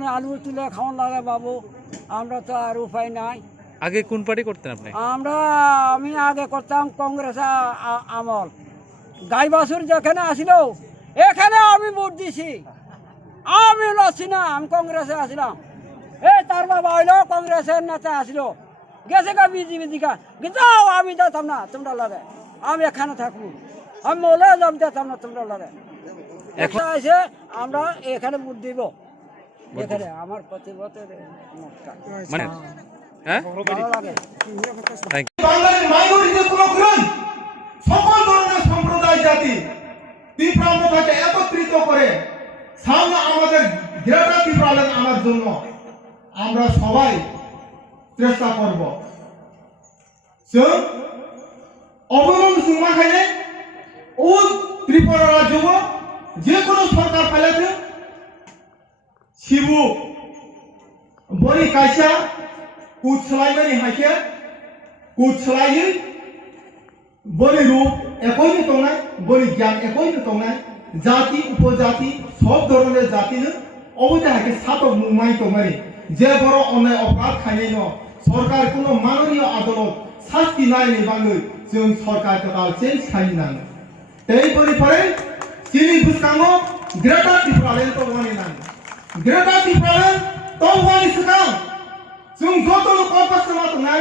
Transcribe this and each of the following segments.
মানে আলু তুলে খাওয়ান লাগে বাবু, আমরা তো আর উপায় নাই। আগে কোন পার্টি করতেন আপনি? আমি আগে করতাম কংগ্রেস আমল। গাই বাছুর যেখানে আসিল এখানে আমি ভোট দিছি, আমি লড়ছি না, আমি কংগ্রেসে আসলাম। তার বাবা হইলো কংগ্রেসের নেতা আসলো, গেছে গা বিজেপি দিকা, যাও আমি যেতাম না তোমরা লাগে, আমি এখানে থাকবো, আমি মলে জব যেতাম না তোমরা লাগে। এখন এসে আমরা এখানে ভোট দিব, এখানে আমার প্রতি বছর মানে হ্যাঁ ভালো লাগে। বাঙালির মাইনরিটি গ্রহণ সকল ধরনের সম্প্রদায় জাতি ত্রিপুরাকে একত্রিত করে সামনে আমাদের গ্রেটার ত্রিপুরাল্যান্ড আনার জন্য আমরা সবাই চেষ্টা করব। অবলম্বন সুমাখানে ও ত্রিপুরা রাজ্য যে কোনো সরকার ফেলেছে শিবু বড়ি কাইসা কুচলাইমানি হাইকে কুচলাই বড়ি রূপ একই দंनाय বড়ি জ্ঞান একই দंनाय জাতি উপজাতি সব ধরনের জাতি অবস্থা হাইকে সাতক মুমাই দंमारि যে বড় অন্যায় অপরাধ খাইনাই ন সরকার কোনো মাননীয় আদালত শাস্তি নাইনি বাংলাই जों সরকার total চেঞ্জ খাইনাং এই পরিপরে চিনি বুসকাঙ্গো গ্রেটার ত্রিপুরাল্যান্ড তংমানি নাং গ্রেটার ত্রিপুরাল্যান্ড तंमानि सिगां जों जतनो कम्पासमा दंनाय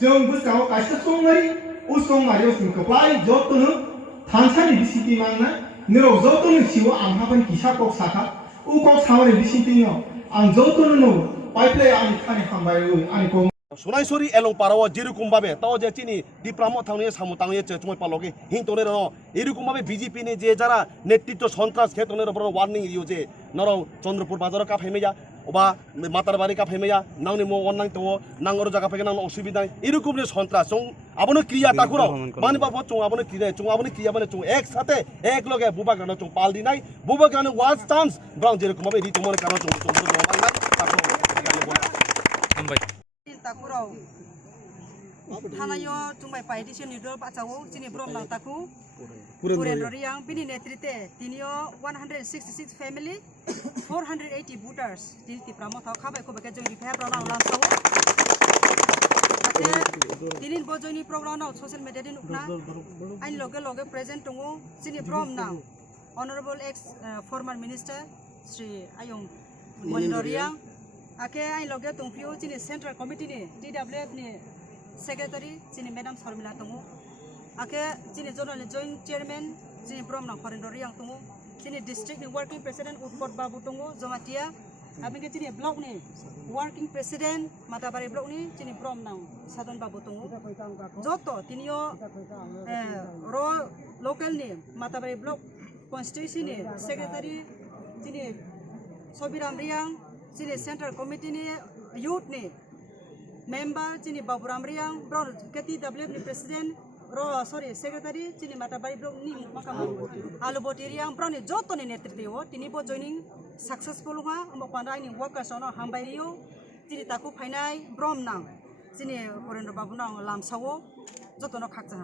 जों बुसकाङाव काइसा संगारि उसंगारियाव जों गोबां जतनो थानसानि बिसिति मांना नोराव जतनो सिव आंहाबन किसा कक साखा उ कक सावरि बिसितिनो आं जतनो नो पाइप्ले आंनि खानि खामबाय आंनि को सोनाइसरी एलं पाराव जेरकम भावे ताओ जे चिनी डिप्राम थांने सामु तांगे चमय पालगे हिं तोने रनो एरकम भावे बीजेपी ने जे जारा नेतृत्व सन्त्रास खे तोने रबर वार्निंग दियो जे नराव चंद्रपुर बाजार का फेमेया ओबा मातारबारी का फेमेया नांनि मो अननां तो नांगर जागा फेगे नां असुबिदा एरकम ने सन्त्रास जों आबनो क्रिया ताकुराव माने बाबा जों आबनो क्रिया माने जों एक साथे एक लगे बुबा गानो जों पाल दिनाय बुबा गानो वाज चांस ब्राउन जेरकम भावे रितमन कानो जों ताकुराव थानायो जुमाय पाइटिशन निडल पाचावो चिनि ब्रह्म ताकु पुरेन्द्ररियां बिनि नेतृत्वे तिनियो 166 फैमिली 480 वोटर्स तिनि तिप्रामो थाव खाबाय खबके जों रिफाया प्रनाव लासावो आते तिनि बजयनि प्रोग्रामाव सोशल मीडिया दिन उखना आइन लगे लगे प्रेजेंट दङो चिनि ब्रह्म नाव honourable ex former minister Shri आयं मनिन्दरियां आके आइन लगे दंफियो चिनि सेंट्रल कमिटी नि टीडब्ल्यूएफ नि सेक्रेटारी चिनि मैडम शर्मिला दङो आके चिनि जनरल जॉइंट चेयरमैन चिनि ब्रह्म फरेन्द्ररियां दङो चिनि डिस्ट्रिक्ट नि वर्किंग प्रेसिडेंट उत्पट बाबू दङो जमातिया आबिके चिनि ब्लॉक नि वर्किंग प्रेसिडेंट माताबारी ब्लॉक नि चिनि ब्रह्म साधन बाबू दङो जतो तिनियो रो लोकल नि माताबारी ब्लॉक कन्स्टिट्यूएंसी नि सेक्रेटारी चिनि सबिराम रियां चिनि सेंट्रल कमिटी नि यूथ नि मेंबर चिनि बाबुराम रियां ब्रो केटीडब्ल्यूएफ नि प्रेसिडेंट रो सॉरी सेक्रेटारी चिनि माताबारी ब्लॉक नि माकामा आलुबोटी रियां ब्रो नि जतो नि नेतृत्व तिनि बो जॉइनिंग सक्सेसफुल हुआ अमपाना नि वर्कर्स न हामबायरियो चिनि ताकु फाइनाय ब्रह्म नां चिनि हरेन्द्र बाबू नां लामसावो जतो न खाकजा